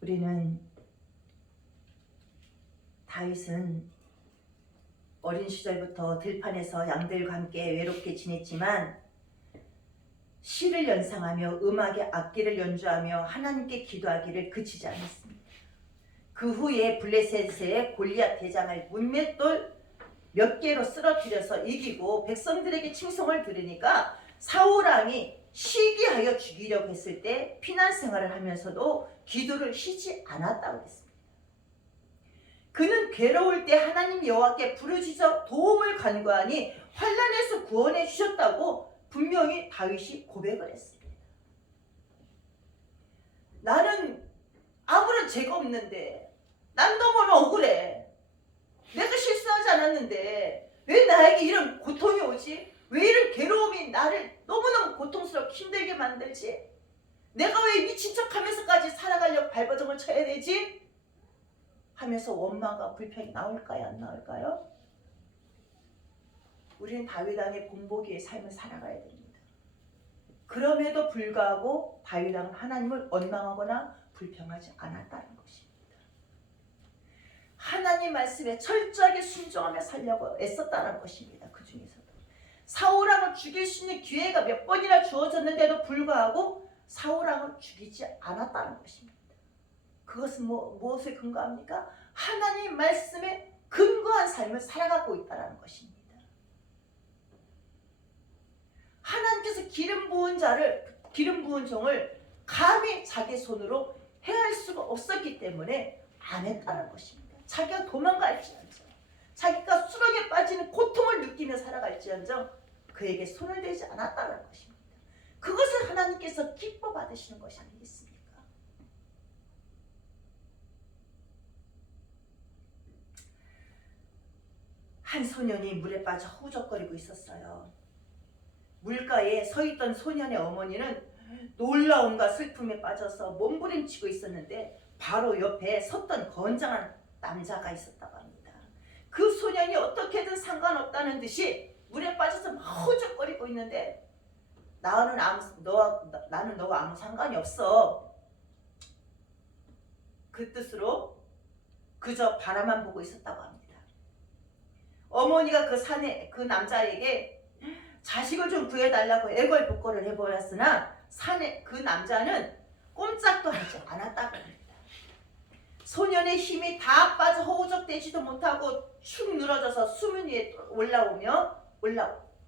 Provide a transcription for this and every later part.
우리는 다윗은 어린 시절부터 들판에서 양들과 함께 외롭게 지냈지만 시를 연상하며 음악의 악기를 연주하며 하나님께 기도하기를 그치지 않았습니다. 그 후에 블레셋의 골리앗 대장을 문맷돌 몇 개로 쓰러뜨려서 이기고 백성들에게 칭송을 들으니까 사울왕이 시기하여 죽이려고 했을 때 피난 생활을 하면서도 기도를 쉬지 않았다고 했습니다. 그는 괴로울 때 하나님 여호와께 부르짖어 도움을 간구하니 환난에서 구원해 주셨다고 분명히 다윗이 고백을 했습니다. 나는 아무런 죄가 없는데, 난 너무나 억울해. 내가 실수하지 않았는데 왜 나에게 이런 고통이 오지? 왜 이런 괴로움이 나를 너무너무 고통스럽게 힘들게 만들지? 내가 왜 미친 척하면서까지 살아가려고 발버둥을 쳐야 되지? 하면서 원망과 불평이 나올까요? 안 나올까요? 우리는 다윗왕의 본보기의 삶을 살아가야 됩니다. 그럼에도 불구하고 다윗왕은 하나님을 원망하거나 불평하지 않았다는 것입니다. 하나님 말씀에 철저하게 순종하며 살려고 애썼다는 것입니다. 그 중에서도 사울왕을 죽일 수 있는 기회가 몇 번이나 주어졌는데도 불구하고 사울왕을 죽이지 않았다는 것입니다. 그것은 무엇을 근거합니까? 하나님 말씀에 근거한 삶을 살아가고 있다는 것입니다. 하나님께서 기름 부은 종을 감히 자기 손으로 해할 수가 없었기 때문에 안 했다는 것입니다. 자기가 도망갈지언정, 자기가 수렁에 빠지는 고통을 느끼며 살아갈지언정 그에게 손을 대지 않았다는 것입니다. 그것을 하나님께서 기뻐 받으시는 것이 아니겠습니까? 한 소년이 물에 빠져 허우적거리고 있었어요. 물가에 서 있던 소년의 어머니는 놀라움과 슬픔에 빠져서 몸부림치고 있었는데 바로 옆에 섰던 건장한 남자가 있었다고 합니다. 그 소년이 어떻게든 상관없다는 듯이 물에 빠져서 허우적거리고 있는데 나는 너와 아무 상관이 없어. 그 뜻으로 그저 바라만 보고 있었다고 합니다. 어머니가 그 남자에게 자식을 좀 구해달라고 애걸복걸을 해보았으나 그 남자는 꼼짝도 하지 않았다고 합니다. 소년의 힘이 다 빠져 허우적대지도 못하고 축 늘어져서 수면 위에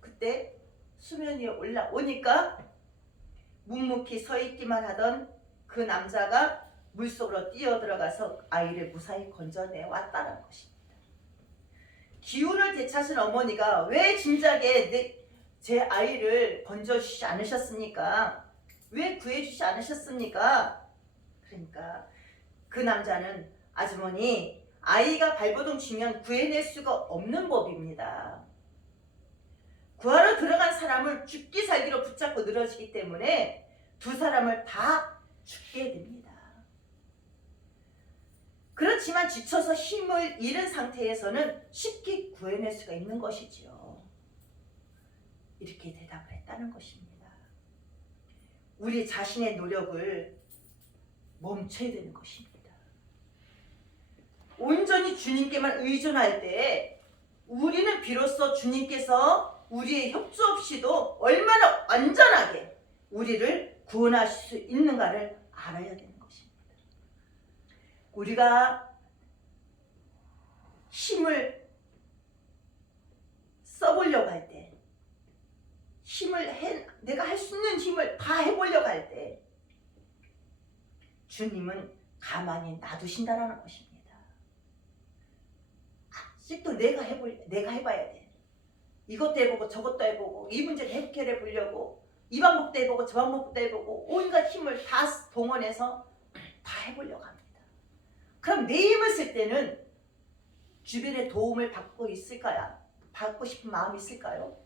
그때 수면 위에 올라오니까 묵묵히 서 있기만 하던 그 남자가 물속으로 뛰어들어가서 아이를 무사히 건져내 왔다는 것입니다. 기운을 되찾은 어머니가 왜 진작에 제 아이를 건져주시지 않으셨습니까? 왜 구해주시지 않으셨습니까? 그러니까 그 남자는 아주머니, 아이가 발버둥 치면 구해낼 수가 없는 법입니다. 구하러 들어간 사람을 죽기 살기로 붙잡고 늘어지기 때문에 두 사람을 다 죽게 됩니다. 그렇지만 지쳐서 힘을 잃은 상태에서는 쉽게 구해낼 수가 있는 것이지요. 이렇게 대답을 했다는 것입니다. 우리 자신의 노력을 멈춰야 되는 것입니다. 온전히 주님께만 의존할 때 우리는 비로소 주님께서 우리의 협조 없이도 얼마나 완전하게 우리를 구원하실 수 있는가를 알아야 되는 것입니다. 우리가 힘을 써보려고 할 때, 내가 할 수 있는 힘을 다 해보려고 할 때 주님은 가만히 놔두신다라는 것입니다. 아직도 내가 해봐야 돼. 이것도 해보고 저것도 해보고 이 문제를 해결해 보려고 이 방법도 해보고 저 방법도 해보고 온갖 힘을 다 동원해서 다 해보려고 합니다. 그럼 내 힘을 쓸 때는 주변의 도움을 받고 있을까요? 받고 싶은 마음이 있을까요?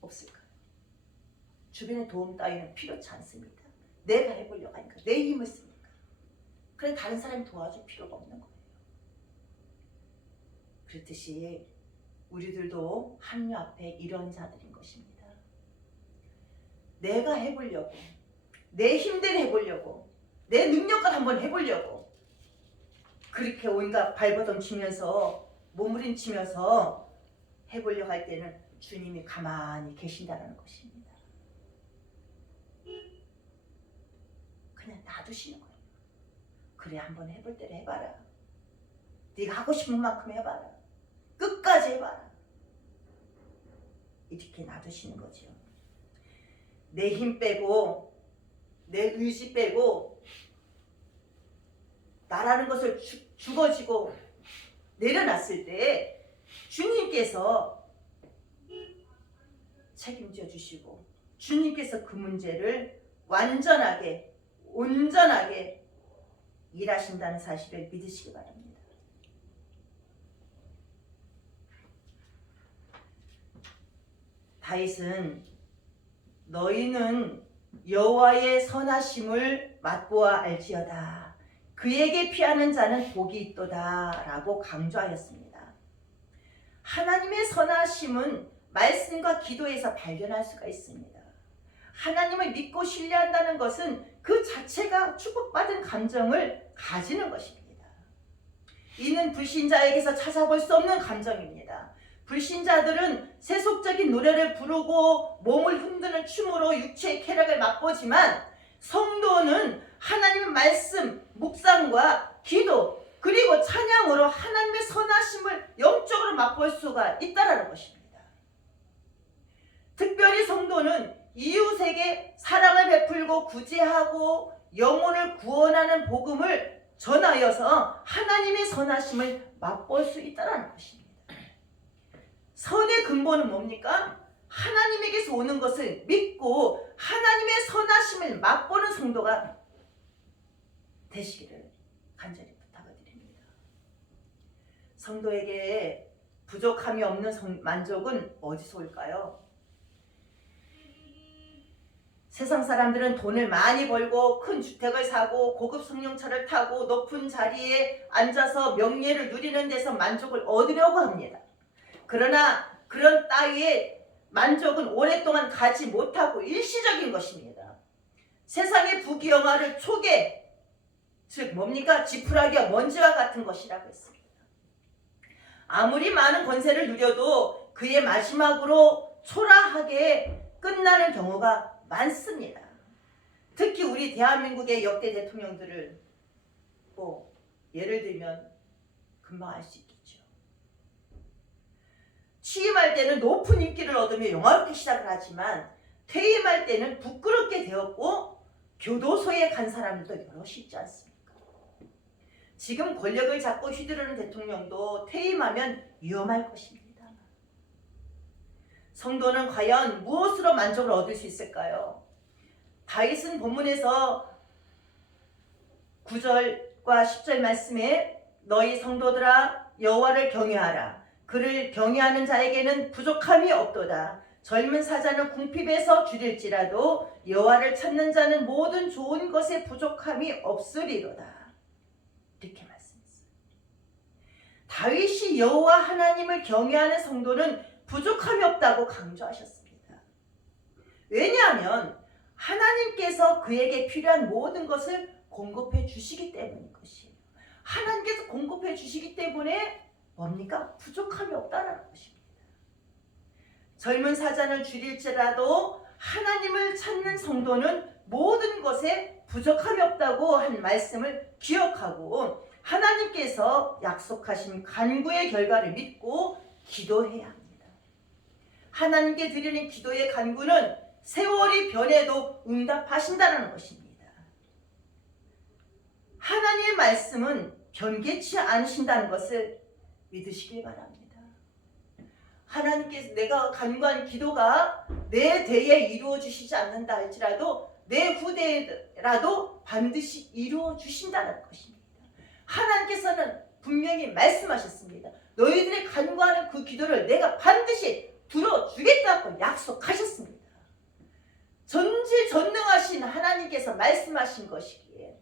없을까요? 주변의 도움 따위는 필요치 않습니다. 내가 해보려고 하니까 내 힘을 쓰니까. 그래 다른 사람이 도와줄 필요가 없는 거예요. 그렇듯이 우리들도 하나님 앞에 이런 자들인 것입니다. 내가 해보려고, 내 힘대로 해보려고, 내 능력을 한번 해보려고 그렇게 온갖 발버둥 치면서 몸부림치면서 해보려고 할 때는 주님이 가만히 계신다는 것입니다. 그냥 놔두시는 거예요. 그래, 한번 해볼 때를 해봐라. 네가 하고 싶은 만큼 해봐라. 끝까지 해봐라. 이렇게 놔두시는 거죠. 내 힘 빼고 내 의지 빼고 나라는 것을 죽어지고 내려놨을 때 주님께서 책임져 주시고 주님께서 그 문제를 완전하게 온전하게 일하신다는 사실을 믿으시기 바랍니다. 다윗은 너희는 여호와의 선하심을 맛보아 알지어다. 그에게 피하는 자는 복이 있도다 라고 강조하였습니다. 하나님의 선하심은 말씀과 기도에서 발견할 수가 있습니다. 하나님을 믿고 신뢰한다는 것은 그 자체가 축복받은 감정을 가지는 것입니다. 이는 불신자에게서 찾아볼 수 없는 감정입니다. 불신자들은 세속적인 노래를 부르고 몸을 흔드는 춤으로 육체의 쾌락을 맛보지만 성도는 하나님의 말씀, 묵상과 기도 그리고 찬양으로 하나님의 선하심을 영적으로 맛볼 수가 있다는 것입니다. 특별히 성도는 이웃에게 사랑을 베풀고 구제하고 영혼을 구원하는 복음을 전하여서 하나님의 선하심을 맛볼 수 있다는 것입니다. 선의 근본은 뭡니까? 하나님에게서 오는 것을 믿고 하나님의 선하심을 맛보는 성도가 되시기를 간절히 부탁을 드립니다. 성도에게 부족함이 없는 만족은 어디서 올까요? 세상 사람들은 돈을 많이 벌고 큰 주택을 사고 고급 승용차를 타고 높은 자리에 앉아서 명예를 누리는 데서 만족을 얻으려고 합니다. 그러나 그런 따위의 만족은 오랫동안 가지 못하고 일시적인 것입니다. 세상의 부귀영화를 초계, 즉 뭡니까? 지푸라기와 먼지와 같은 것이라고 했습니다. 아무리 많은 권세를 누려도 그의 마지막으로 초라하게 끝나는 경우가 많습니다. 특히 우리 대한민국의 역대 대통령들을 예를 들면 금방 알 수 있겠죠. 취임할 때는 높은 인기를 얻으며 영화롭게 시작을 하지만 퇴임할 때는 부끄럽게 되었고 교도소에 간 사람들도 여럿이 있지 않습니까? 지금 권력을 잡고 휘두르는 대통령도 퇴임하면 위험할 것입니다. 성도는 과연 무엇으로 만족을 얻을 수 있을까요? 다윗은 본문에서 9절과 10절 말씀에 너희 성도들아 여호와를 경외하라. 그를 경외하는 자에게는 부족함이 없도다. 젊은 사자는 궁핍에서 줄일지라도 여호와를 찾는 자는 모든 좋은 것에 부족함이 없으리로다. 이렇게 말씀했어요. 다윗이 여호와 하나님을 경외하는 성도는 부족함이 없다고 강조하셨습니다. 왜냐하면 하나님께서 그에게 필요한 모든 것을 공급해 주시기 때문인 것이에요. 하나님께서 공급해 주시기 때문에 뭡니까? 부족함이 없다는 것입니다. 젊은 사자는 줄일지라도 하나님을 찾는 성도는 모든 것에 부족함이 없다고 한 말씀을 기억하고 하나님께서 약속하신 간구의 결과를 믿고 기도해야 합니다. 하나님께 드리는 기도의 간구는 세월이 변해도 응답하신다는 것입니다. 하나님의 말씀은 변개치 않으신다는 것을 믿으시길 바랍니다. 하나님께서 내가 간구한 기도가 내 대에 이루어 주시지 않는다 할지라도 내 후대라도 반드시 이루어 주신다는 것입니다. 하나님께서는 분명히 말씀하셨습니다. 너희들이 간구하는 그 기도를 내가 반드시 들어주겠다고 약속하셨습니다. 전지전능하신 하나님께서 말씀하신 것이기에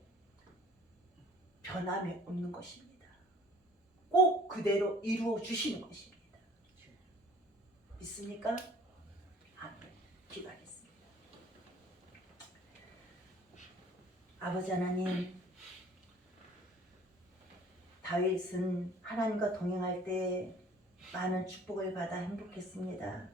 변함이 없는 것입니다. 꼭 그대로 이루어 주시는 것입니다. 믿습니까? 아멘. 기도하겠습니다. 아버지 하나님, 다윗은 하나님과 동행할 때 많은 축복을 받아 행복했습니다.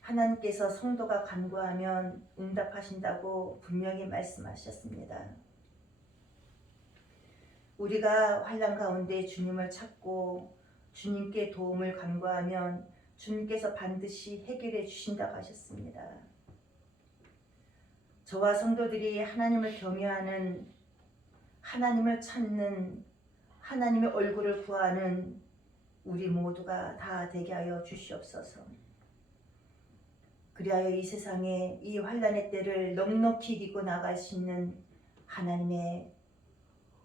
하나님께서 성도가 간구하면 응답하신다고 분명히 말씀하셨습니다. 우리가 환난 가운데 주님을 찾고 주님께 도움을 간구하면 주님께서 반드시 해결해 주신다고 하셨습니다. 저와 성도들이 하나님을 경외하는, 하나님을 찾는, 하나님의 얼굴을 구하는 우리 모두가 다 되게 하여 주시옵소서. 그리하여 이 세상에 이 환난의 때를 넉넉히 이기고 나갈 수 있는 하나님의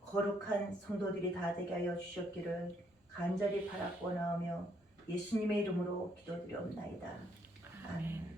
거룩한 성도들이 다 되게 하여 주셨기를 간절히 바라고 나오며 예수님의 이름으로 기도드리옵나이다. 아멘.